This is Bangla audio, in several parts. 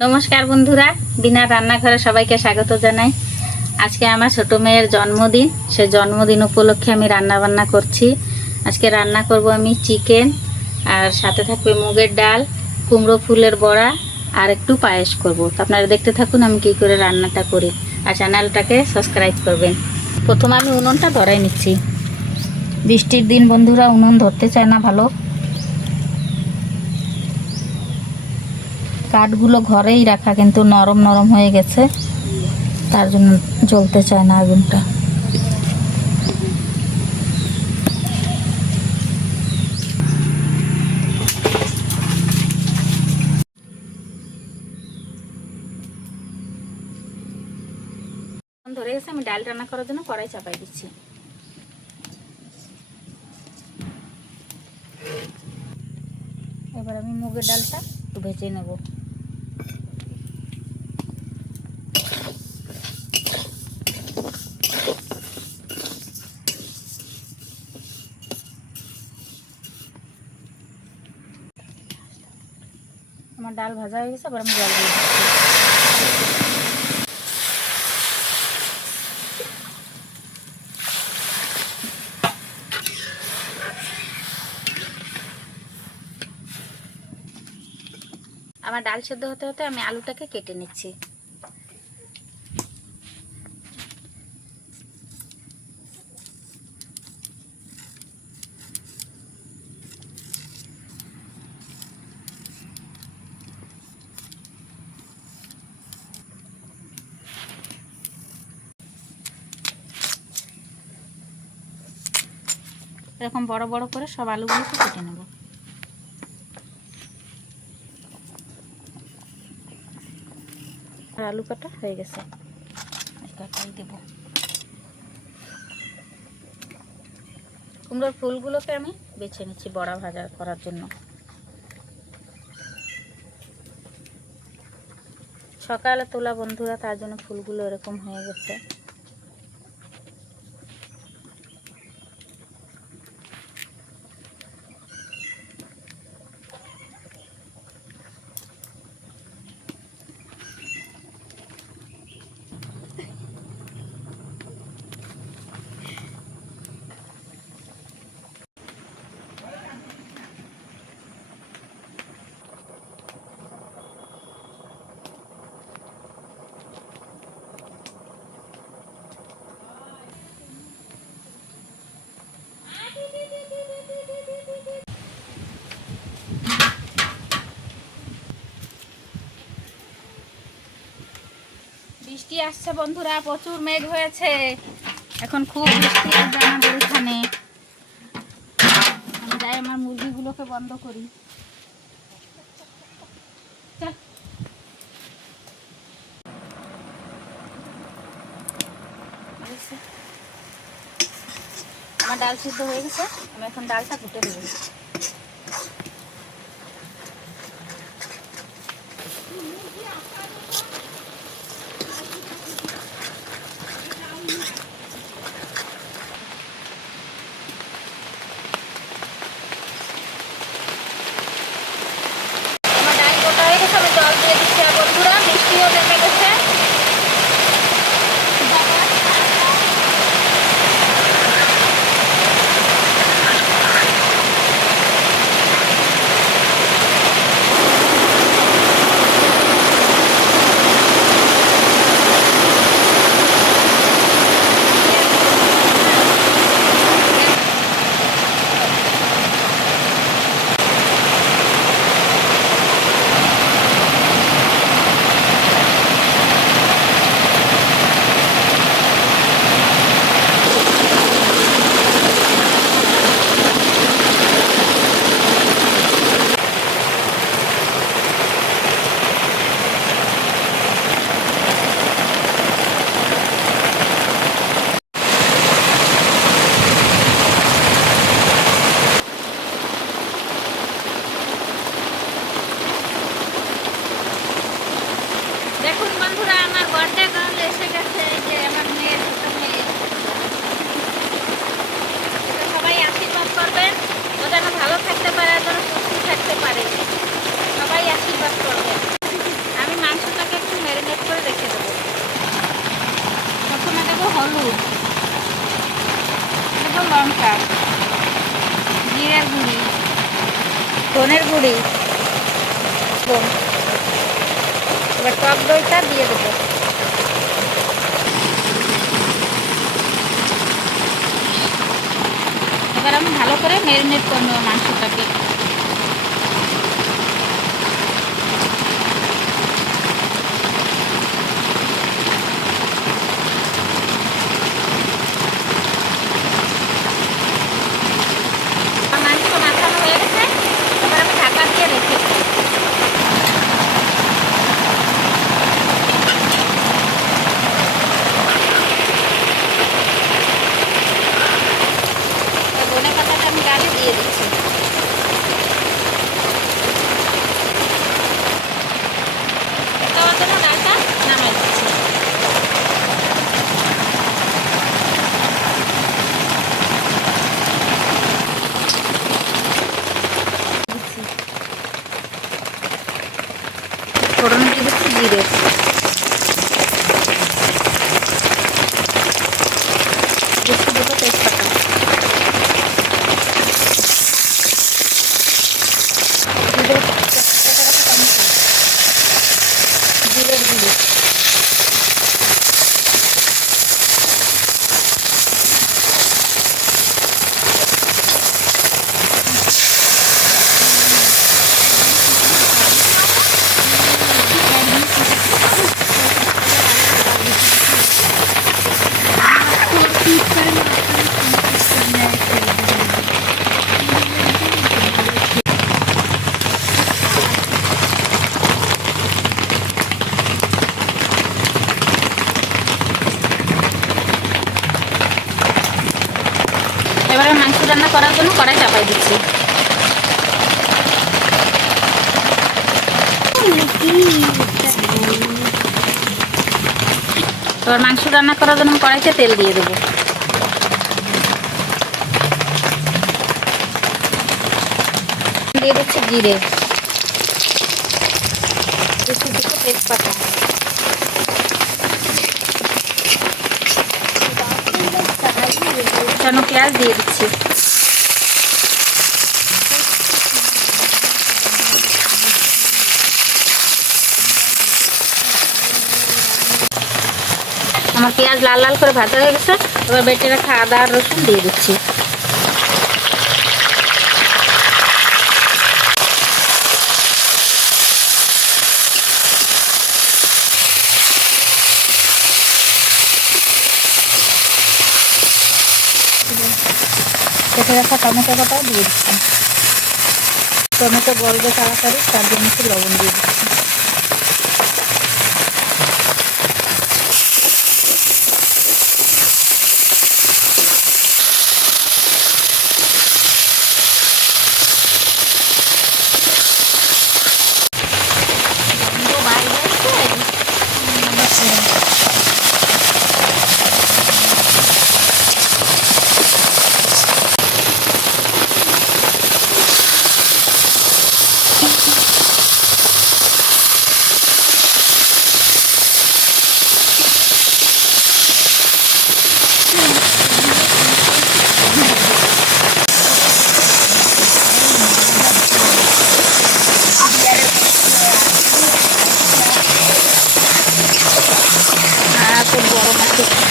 নমস্কার বন্ধুরা, বিনা রান্নাঘরে সবাইকে স্বাগত জানাই। আজকে আমার ছোট মেয়ের জন্মদিন। সে জন্মদিন উপলক্ষে আমি রান্না বান্না করছি। আজকে রান্না করব আমি চিকেন, আর সাথে থাকবে মুগের ডাল, কুমড়ো ফুলের বড়া, আর একটু পায়েস করব। তো আপনারা দেখতে থাকুন আমি কী করে রান্নাটা করি, আর চ্যানেলটাকে সাবস্ক্রাইব করবেন। প্রথমে আমি উনুনটা ধরাই নিচ্ছি। বৃষ্টির দিন বন্ধুরা, উনুন ধরতে চায় না ভালো। কাঠগুলো ঘরেই রাখা, কিন্তু নরম নরম হয়ে গেছে, তার জন্য জ্বলতে চায় না আগুনটা। ধরে গেছে, আমি ডাল রান্না করার জন্য কড়াই চাপাই দিচ্ছি। এবার আমি মুগের ডালটা একটু ভেজে নেব। আমার ডাল ভাজা হয়ে গেছে, এবার আমি জল দিয়ে দিচ্ছি। আমার ডাল সেদ্ধ হতে হতে আমি আলুটাকে কেটে নিচ্ছি। এরকম বড় বড় করে সব আলুগুলোকে কেটে নেব। আর আলু কাটা হয়ে গেছে, কাটাই দেব। কুমড়োর ফুলগুলোকে আমি বেছে নিচ্ছি বড়া ভাজা করার জন্য। সকালে তোলা বন্ধুরা, তার জন্য ফুলগুলো এরকম হয়ে গেছে। বৃষ্টি আসছে বন্ধুরা, প্রচুর মেঘ হয়েছে। এখন খুব বৃষ্টি আসবে আমাদের এখানে। আমি যাই আমার মুরগিগুলোকে বন্ধ করি। আমার ডাল সিদ্ধ হয়ে গেছে, আমি এখন ডালটা ঘুটে দেবো। আমার ডাল গোটা হয়ে গেছে, আমি জল দিয়ে দিচ্ছি। আর বন্ধুরা, বৃষ্টিও নেমে গেছে। দেখুন বন্ধুরা, আমার বার্থডে গার্ল এসে গেছে। এই যে আমার মেয়ের ছোট মেয়ে। সবাই আশীর্বাদ করবেন, ও যেন ভালো থাকতে পারে, যেন সুস্থ থাকতে পারে। সবাই আশীর্বাদ করবেন। আমি লঙ্কা, জিরের গুঁড়ি, ধনের গুঁড়ি, এবার টক দইটা দিয়ে দেবো। এবার আমি ভালো করে ম্যারিনেট করে নেবো মাংসটাকে। মাংস মাখানো হয়ে গেছে, এবার আমি ঢাকা দিয়ে রেখে ধনে পাতাটা আমি গালে দিয়ে দিচ্ছি। দেওয়ার জন্য ডালটা নামাই দিচ্ছি। ফোড়ন দিয়ে দিচ্ছি জিরে, দিচ্ছি দুটো তেজপাতা, জিরের গুঁড়ি, এবারে মাংস রান্না করার জন্য কড়াই চাপাই দিচ্ছি। এবার মাংস রান্না করার জন্য কড়াইতে তেল দিয়ে দেবো। দিয়ে দিচ্ছি জিরে, দিচ্ছি দুটো তেজপাতা, কুচানো পেঁয়াজ দিয়ে দিচ্ছি। আমার পেঁয়াজ লাল লাল করে ভাজা হয়ে গেছে, এবার বেটে রাখা আদা আর রসুন দিয়ে দিচ্ছি। কেটে রাখা টমেটো কাটাও দিয়ে দিচ্ছি। টমেটো গলবে তাড়াতাড়ি, তার জন্য একটু লবণ দিয়ে দিচ্ছি।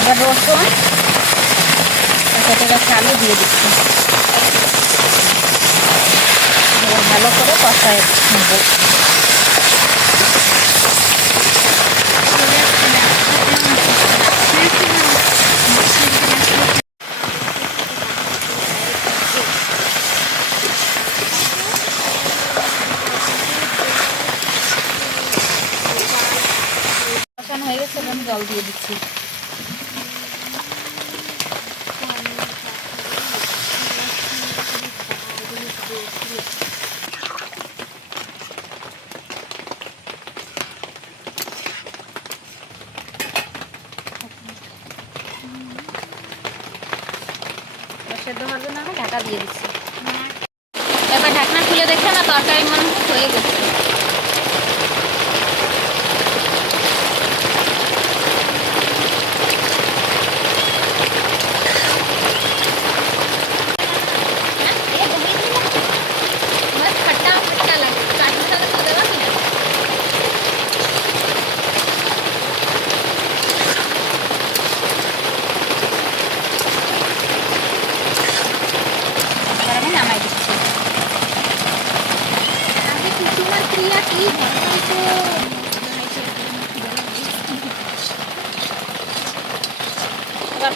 এবার রসুন কেটে রাখা আলু দিয়ে দিচ্ছি। এবার ভালো করে কষায় নেব। কষানো হয়ে গেছে, আমি জল দিয়ে দিচ্ছি। সেদ্ধ হওয়ার জন্য আমি ঢাকা দিয়ে দিচ্ছি। এবার ঢাকনা খুলে দেখে না তরকারি মনে হয়ে গেছে।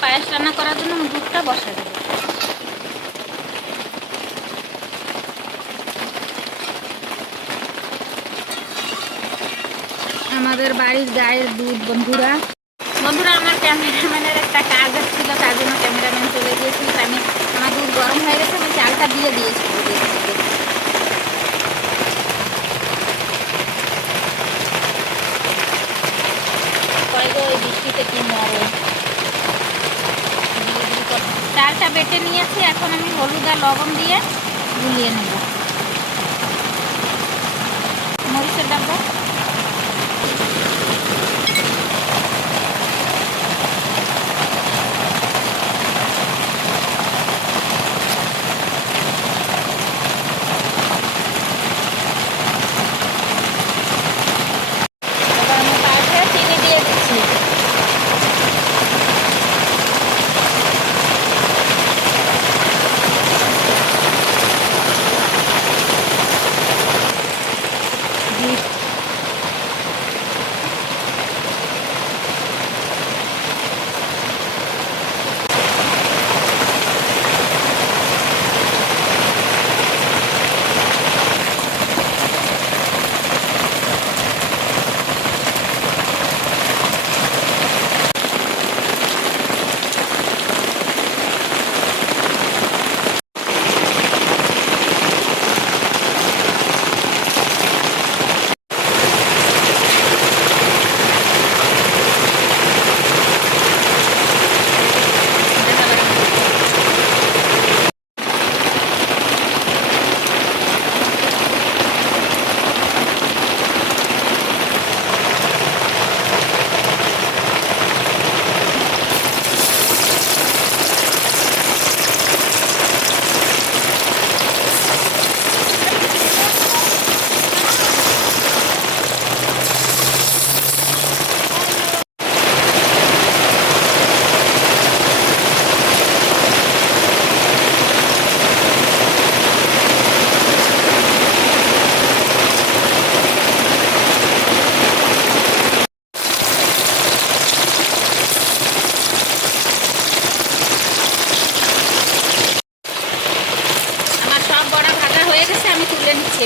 পায়েস রান্না করার জন্য আমি দুধটা বসা দেবো। আমাদের বাড়ির গায়ের দুধ বন্ধুরা। বন্ধুরা আমার ক্যামেরাম্যানের একটা কাজ ছিল, তার জন্য ক্যামেরাম্যান চলে গিয়েছিল। আমার দুধ গরম হয়ে গেছে, আমি চালটা দিয়ে দিয়েছি। বৃষ্টিতে কি মরে, চালটা বেটে নিয়েছি। এখন আমি হলুদ আর লবণ দিয়ে গুলিয়ে নেব। মরিচের ডাব্বা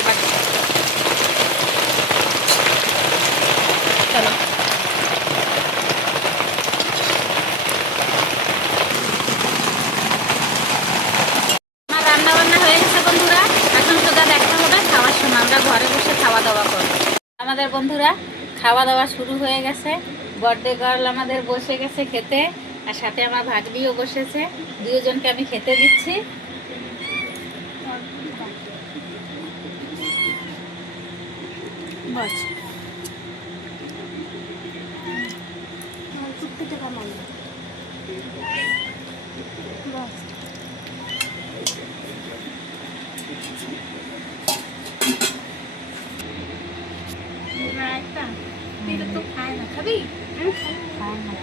এবার চলো। আমার রান্না বান্না হয়ে গেছে বন্ধুরা। এখন সোজা দেখা হবে খাওয়ার সময়, আমরা ঘরে বসে খাওয়া দাওয়া করবো। আমাদের বন্ধুরা খাওয়া দাওয়া শুরু হয়ে গেছে। বার্থডে গার্ল আমাদের বসে গেছে খেতে, আর সাথে আমার ভাগ্নিও বসেছে। দুজনকে আমি খেতে দিচ্ছি। বস তো খায় না, খাবি? খায় না।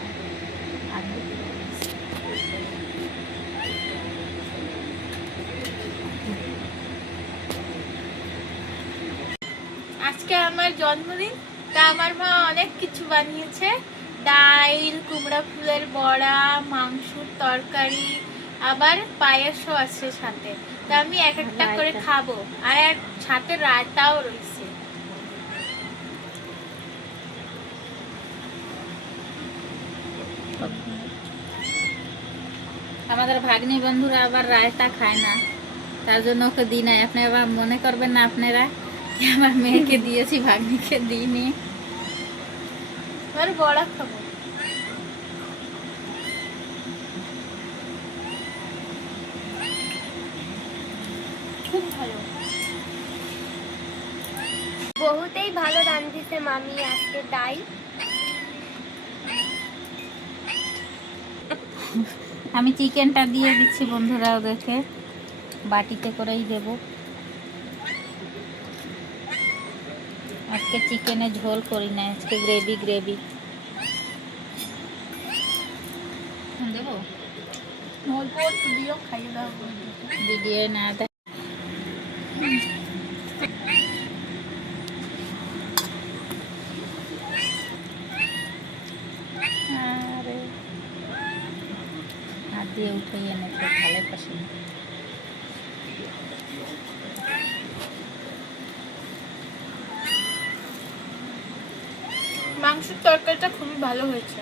আজকে আমার জন্মদিন, তা আমার মা অনেক কিছু বানিয়েছে। ডাল, কুমড়া ফুলের বড়া, মাংসের তরকারি, আবার পায়েসও আছে সাথে। তা আমি এক একটা করে খাবো, আর সাথে রায়তাও রয়েছে। আমাদের ভাগ্নি বন্ধুরা আবার রায়তা খায় না, তার জন্য ওকে দিই নাই। আপনি আবার মনে করবেন না আপনারা আমার মেয়েকে দিয়েছি, ভাগ্নিকে দিইনি। আর বড়া খাবো। খুব ভালো, বহুতেই ভালো রাঁধছে মামি আজকে, তাই আমি চিকেনটা দিয়ে দিচ্ছি বন্ধুরা, ওদেরকে বাটিতে করেই দেব। আজকে চিকেনে ঝোল করি না, আজকে গ্রেভি গ্রেভি দেবো। অল্প একটু দিও, খাইয়ে দাও। ভিডিও না দেয়। দিয়ে উঠেই এনেছে, ভালো পাশে। মাংসের তরকারিটা খুবই ভালো হয়েছে।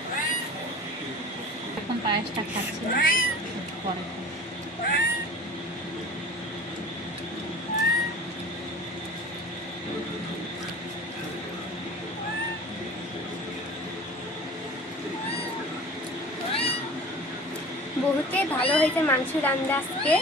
এখন পায়েসটা খাচ্ছি না, পরে খাবো। বহুতে ভালো হয়েছে মাংস রান্না আজকে।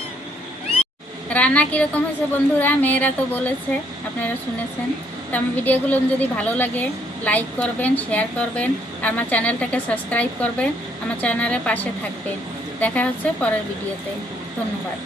রান্না কীরকম হয়েছে বন্ধুরা? মেয়েরা তো বলেছে, আপনারা শুনেছেন। তো আমার ভিডিওগুলো যদি ভালো লাগে লাইক করবেন, শেয়ার করবেন, আর আমার চ্যানেলটাকে সাবস্ক্রাইব করবেন, আমার চ্যানেলের পাশে থাকবেন। দেখা হচ্ছে পরের ভিডিওতে। ধন্যবাদ।